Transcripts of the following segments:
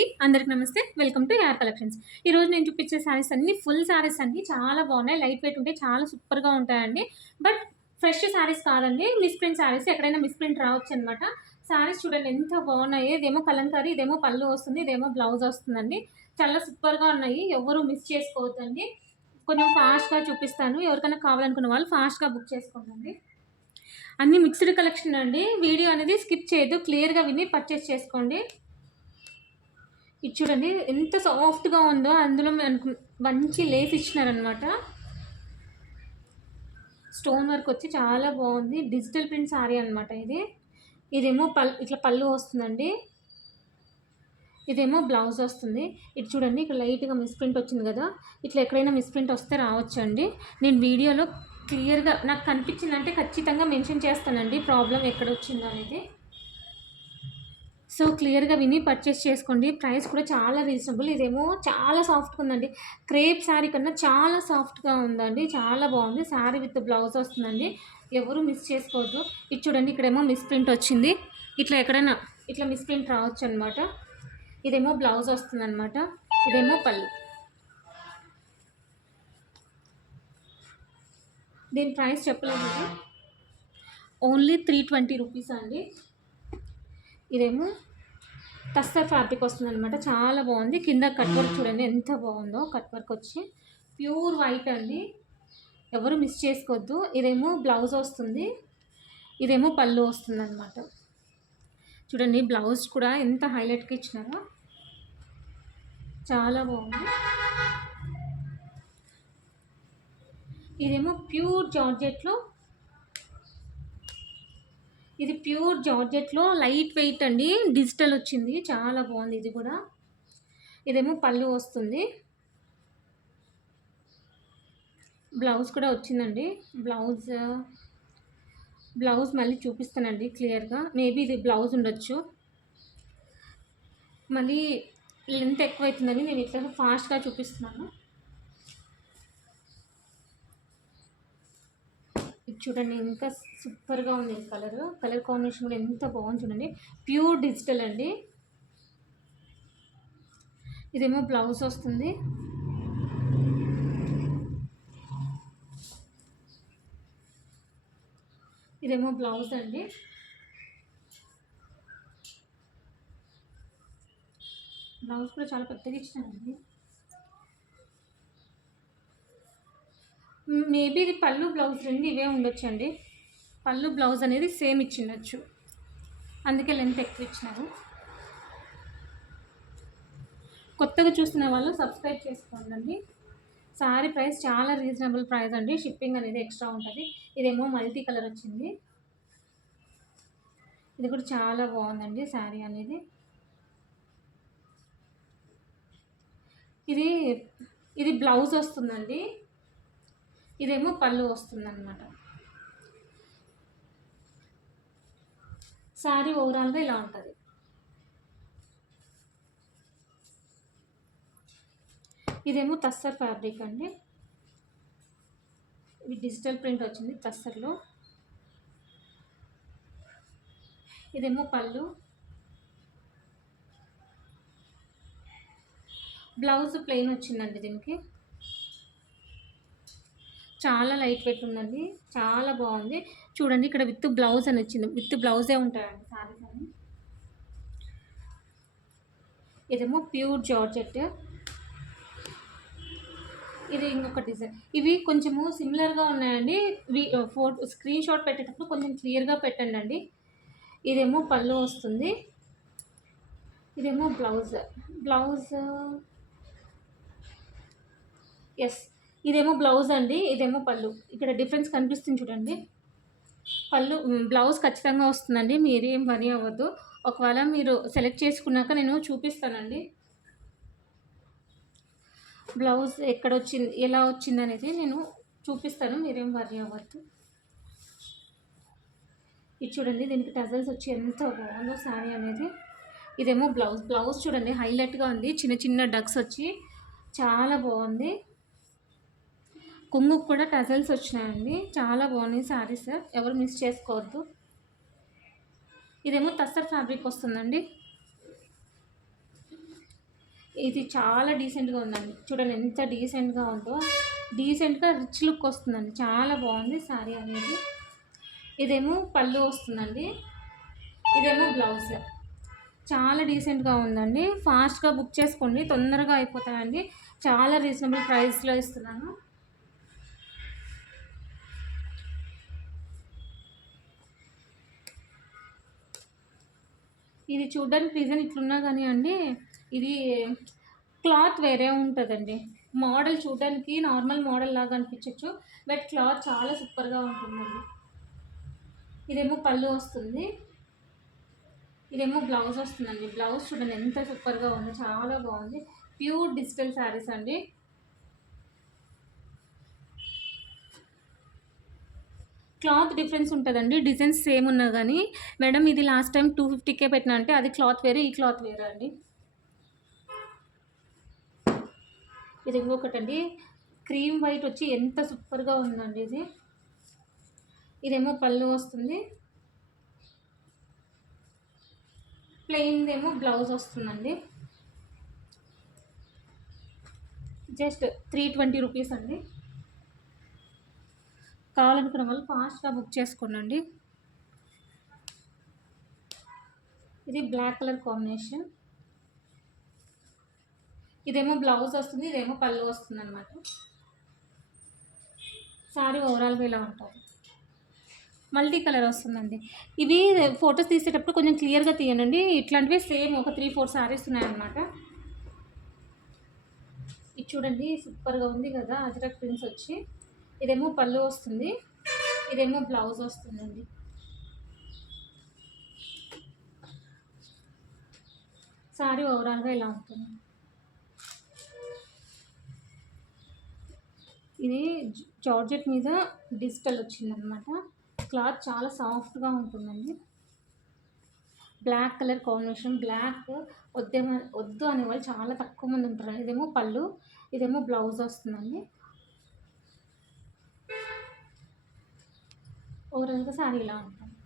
అండి, అందరికి నమస్తే. వెల్కమ్ టు యార్ కలెక్షన్స్. ఈరోజు నేను చూపించే శారీస్ అన్ని ఫుల్ శారీస్ అండి. చాలా బాగున్నాయి, లైట్ వెయిట్ ఉంటాయి, చాలా సూపర్గా ఉంటాయండి. బట్ ఫ్రెష్ శారీస్ కాదండి, మిస్ప్రింట్ శారీస్. ఎక్కడైనా మిస్ప్రింట్ రావచ్చు అనమాట. శారీస్ చూడండి ఎంత బాగున్నాయి. ఇదేమో కలంకారీ, ఇదేమో పళ్ళు వస్తుంది, ఇదేమో బ్లౌజ్ వస్తుందండి. చాలా సూపర్గా ఉన్నాయి, ఎవరు మిస్ చేసుకోవద్దండి. కొంచెం ఫాస్ట్గా చూపిస్తాను, ఎవరికైనా కావాలనుకున్న వాళ్ళు ఫాస్ట్గా బుక్ చేసుకోండి. అన్ని మిక్స్డ్ కలెక్షన్ అండి. వీడియో అనేది స్కిప్ చేయొద్దు, క్లియర్గా విని పర్చేస్ చేసుకోండి. ఇది చూడండి ఎంత సాఫ్ట్గా ఉందో, అందులో మంచి లేస్ ఇచ్చినారనమాట. స్టోన్ వర్క్ వచ్చి చాలా బాగుంది. డిజిటల్ ప్రింట్ శారీ అనమాట ఇది. ఇదేమో ఇట్లా పళ్ళు వస్తుందండి, ఇదేమో బ్లౌజ్ వస్తుంది. ఇది చూడండి, ఇక్కడ లైట్గా మిస్ప్రింట్ వచ్చింది కదా, ఇట్లా ఎక్కడైనా మిస్ప్రింట్ వస్తే రావచ్చండి. నేను వీడియోలో క్లియర్గా నాకు కనిపించిందంటే ఖచ్చితంగా మెన్షన్ చేస్తానండి ప్రాబ్లం ఎక్కడ వచ్చిందో అనేది. సో క్లియర్గా విని పర్చేస్ చేసుకోండి. ప్రైస్ కూడా చాలా రీజనబుల్. ఇదేమో చాలా సాఫ్ట్గా ఉందండి, క్రేప్ శారీ కన్నా చాలా సాఫ్ట్గా ఉందండి, చాలా బాగుంది. శారీ విత్ బ్లౌజ్ వస్తుందండి, ఎవరు మిస్ చేసుకోవద్దు. ఇది చూడండి, ఇక్కడేమో మిస్ ప్రింట్ వచ్చింది, ఇట్లా ఎక్కడైనా ఇట్లా మిస్ ప్రింట్ రావచ్చు అనమాట. ఇదేమో బ్లౌజ్ వస్తుంది అనమాట, ఇదేమో పళ్ళు. దీని ప్రైస్ చెప్పలేదు, ఓన్లీ 320 రూపీస్ అండి. ఇదేమో టస్సర్ ఫ్యాబ్రిక్ వస్తుంది అనమాట, చాలా బాగుంది. కింద కట్ వర్క్ చూడండి ఎంత బాగుందో, కట్ వర్క్ వచ్చి ప్యూర్ వైట్ అండి, ఎవరు మిస్ చేసుకోవద్దు. ఇదేమో బ్లౌజ్ వస్తుంది, ఇదేమో పళ్ళు వస్తుంది అనమాట. చూడండి బ్లౌజ్ కూడా ఎంత హైలైట్గా ఇచ్చినారో, చాలా బాగుంది. ఇదేమో ప్యూర్ జార్జెట్లో, ఇది ప్యూర్ జార్జెట్లో లైట్ వెయిట్ అండి, డిజిటల్ వచ్చింది, చాలా బాగుంది ఇది కూడా. ఇదేమో పళ్ళు వస్తుంది, బ్లౌజ్ కూడా వచ్చిందండి. బ్లౌజ్ మళ్ళీ చూపిస్తానండి క్లియర్గా, మేబీ ఇది బ్లౌజ్ ఉండొచ్చు. మళ్ళీ లెంత్ ఎక్కువ అవుతుందని నేను ఇట్లా ఫాస్ట్గా చూపిస్తున్నాను. ఇది చూడండి ఇంకా సూపర్గా ఉంది. కలర్ కాంబినేషన్ కూడా ఎంత బాగుంది చూడండి, ప్యూర్ డిజిటల్ అండి. ఇదేమో బ్లౌజ్ వస్తుంది, ఇదేమో బ్లౌజ్ అండి. బ్లౌజ్ కూడా చాలా పెద్దగా ఇచ్చినారండి. మేబీ ఇది పళ్ళు బ్లౌజ్ రెండు ఇవే ఉండొచ్చు అండి, పళ్ళు బ్లౌజ్ అనేది సేమ్ ఇచ్చిండొచ్చు, అందుకే లెంత్ ఎక్కువ ఇచ్చినారు. కొత్తగా చూస్తున్న వాళ్ళు సబ్స్క్రైబ్ చేసుకోండి. శారీ ప్రైస్ చాలా రీజనబుల్ ప్రైస్ అండి, షిప్పింగ్ అనేది ఎక్స్ట్రా ఉంటుంది. ఇదేమో మల్టీ కలర్ వచ్చింది, ఇది కూడా చాలా బాగుందండి శారీ అనేది. ఇది బ్లౌజ్ వస్తుందండి, ఇదేమో పళ్ళు వస్తుందన్నమాట. శారీ ఓవరాల్గా ఇలా ఉంటుంది. ఇదేమో టస్సర్ ఫ్యాబ్రిక్ అండి, ఇది డిజిటల్ ప్రింట్ వచ్చింది టస్సర్లో. ఇదేమో పళ్ళు, బ్లౌజ్ ప్లెయిన్ వచ్చిందండి. దీనికి చాలా లైట్ వెయిట్ ఉందండి, చాలా బాగుంది. చూడండి ఇక్కడ విత్ బ్లౌజ్ అని వచ్చింది, విత్ బ్లౌజే ఉంటాయండి శారీస్ అని. ఇదేమో ప్యూర్ జార్జెట్, ఇది ఇంకొక డిజైన్. ఇవి కొంచెము సిమిలర్గా ఉన్నాయండి, స్క్రీన్ షాట్ పెట్టేటప్పుడు కొంచెం క్లియర్గా పెట్టండి అండి. ఇదేమో పళ్ళు వస్తుంది, ఇదేమో బ్లౌజ్ ఎస్, ఇదేమో బ్లౌజ్ అండి, ఇదేమో పళ్ళు. ఇక్కడ డిఫరెన్స్ కనిపిస్తుంది చూడండి. బ్లౌజ్ ఖచ్చితంగా వస్తుందండి, మీరేం వరీ అవ్వద్దు. ఒకవేళ మీరు సెలెక్ట్ చేసుకున్నాక నేను చూపిస్తానండి బ్లౌజ్ ఎక్కడ వచ్చింది, ఎలా వచ్చింది అనేది నేను చూపిస్తాను, మీరేం వరీ అవ్వద్దు. ఇది చూడండి, దీనికి టజల్స్ వచ్చి ఎంత బాగుందో శారీ అనేది. ఇదేమో బ్లౌజ్ చూడండి హైలైట్గా ఉంది, చిన్న చిన్న డక్స్ వచ్చి చాలా బాగుంది. కొంగుకు కూడా టజల్స్ వచ్చినాయండి, చాలా బాగున్నాయి శారీస్, ఎవరు మిస్ చేసుకోవద్దు. ఇదేమో టస్సర్ ఫ్యాబ్రిక్ వస్తుందండి, ఇది చాలా డీసెంట్గా ఉందండి. చూడండి ఎంత డీసెంట్గా ఉందో, డీసెంట్గా రిచ్ లుక్ వస్తుందండి. చాలా బాగుంది శారీ అనేది. ఇదేమో పళ్ళు వస్తుందండి, ఇదేమో బ్లౌజ్. చాలా డీసెంట్గా ఉందండి. ఫాస్ట్గా బుక్ చేసుకోండి, తొందరగా అయిపోతాయండి. చాలా రీజనబుల్ ప్రైస్లో ఇస్తున్నాను. ఇది చూడడానికి డిజైన్ ఇట్లున్నా కానీ అండి, ఇది క్లాత్ వేరే ఉంటుందండి. మోడల్ చూడడానికి నార్మల్ మోడల్ లాగా అనిపించవచ్చు, బట్ క్లాత్ చాలా సూపర్గా ఉంటుందండి. ఇదేమో పళ్ళు వస్తుంది, ఇదేమో బ్లౌజ్ వస్తుందండి. బ్లౌజ్ చూడండి ఎంత సూపర్గా ఉందో, చాలా బాగుంది. ప్యూర్ డిజిటల్ శారీస్ అండి. క్లాత్ డిఫరెన్స్ ఉంటుందండి, డిజైన్స్ సేమ్ ఉన్నా కానీ. మేడం ఇది లాస్ట్ టైం 250కే పెట్టినా అంటే అది క్లాత్ వేరే, ఈ క్లాత్ వేరే అండి. ఇది ఇంకొకటండి, క్రీమ్ వైట్ వచ్చి ఎంత సూపర్గా ఉందండి ఇది. ఇదేమో పళ్ళు వస్తుంది, ప్లెయిన్ ఏమో బ్లౌజ్ వస్తుందండి. జస్ట్ 320 రూపీస్ అండి. కావాలనుకున్న వాళ్ళు ఫాస్ట్గా బుక్ చేసుకోండి. ఇది బ్లాక్ కలర్ కాంబినేషన్. ఇదేమో బ్లౌజ్ వస్తుంది, ఇదేమో పళ్ళు వస్తుంది అనమాట. సారీ ఓవరాల్గా ఇలా ఉంటుంది. మల్టీ కలర్ వస్తుందండి. ఇవి ఫొటోస్ తీసేటప్పుడు కొంచెం క్లియర్గా తీయనండి. ఇట్లాంటివి సేమ్ ఒక 3-4 సారీస్ ఉన్నాయన్నమాట. ఇది చూడండి సూపర్గా ఉంది కదా, అజరక్ ప్రింట్స్ వచ్చి. ఇదేమో పళ్ళు వస్తుంది, ఇదేమో బ్లౌజ్ వస్తుందండి. సారీ ఓవరాల్గా ఇలా ఉంటుంది. ఇది జార్జెట్ మీద డిజిటల్ వచ్చిందనమాట. క్లాత్ చాలా సాఫ్ట్గా ఉంటుందండి. Black colour combination. బ్లాక్ వద్దు అనేవాళ్ళు చాలా తక్కువ మంది ఉంటారు. ఇదేమో పళ్ళు, ఇదేమో బ్లౌజ్ వస్తుందండి. ఓవరాల్గా సారీ ఇలా ఉంటుంది.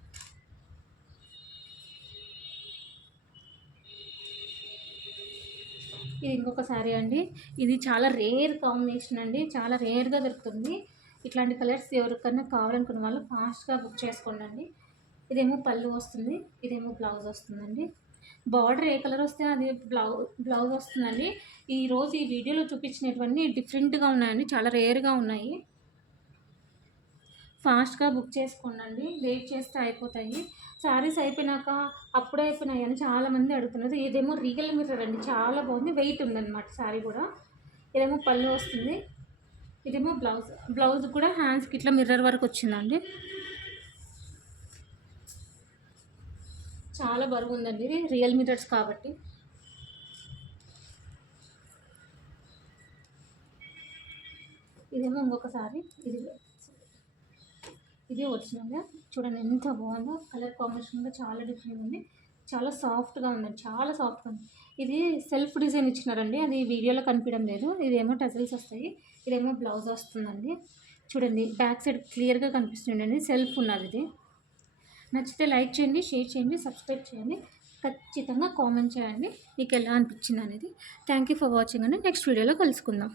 ఇది ఇంకొక శారీ అండి. ఇది చాలా రేర్ కాంబినేషన్ అండి, చాలా రేర్గా దొరుకుతుంది. ఇట్లాంటి కలర్స్ ఎవరికన్నా కావాలనుకున్న వాళ్ళు ఫాస్ట్గా బుక్ చేసుకోండి. ఇదేమో పళ్ళు వస్తుంది, ఇదేమో బ్లౌజ్ వస్తుందండి. బార్డర్ ఏ కలర్ వస్తే అది బ్లౌజ్ వస్తుందండి. ఈరోజు ఈ వీడియోలో చూపించినటువంటి డిఫరెంట్గా ఉన్నాయండి, చాలా రేర్గా ఉన్నాయి. ఫాస్ట్గా బుక్ చేసుకోండి, వెయిట్ చేస్తే అయిపోతాయి. శారీస్ అయిపోయినాక అప్పుడే అయిపోయినాయి అని చాలామంది అడుగుతున్నారు. ఇదేమో రియల్ మిర్రర్ అండి, చాలా బాగుంది, వెయిట్ ఉందన్నమాట శారీ కూడా. ఇదేమో పళ్ళు వస్తుంది, ఇదేమో బ్లౌజ్ కూడా హ్యాండ్స్కి ఇట్లా మిర్రర్ వరకు వచ్చిందండి. చాలా బరువు ఉందండి, ఇది రియల్ మిర్రర్స్ కాబట్టి. ఇదేమో ఇంకొకసారి, ఇది ఒరిజినల్గా చూడండి ఎంత బాగుందో. కలర్ కాంబినేషన్ కూడా చాలా డిఫరెంట్ ఉంది, చాలా సాఫ్ట్గా ఉందండి, చాలా సాఫ్ట్గా ఉంది. ఇది సెల్ఫ్ డిజైన్ ఇచ్చినారండి, అది వీడియోలో కనిపించడం లేదు. ఇదేమో టజిల్స్ వస్తాయి, ఇదేమో బ్లౌజ్ వస్తుందండి. చూడండి బ్యాక్ సైడ్ క్లియర్గా కనిపిస్తుందండి, సెల్ఫ్ ఉన్నది. ఇది నచ్చితే లైక్ చేయండి, షేర్ చేయండి, సబ్స్క్రైబ్ చేయండి, ఖచ్చితంగా కామెంట్ చేయండి మీకు ఎలా అనిపించింది అనేది. థ్యాంక్ యూ ఫర్ వాచింగ్ అండి. నెక్స్ట్ వీడియోలో కలుసుకుందాం.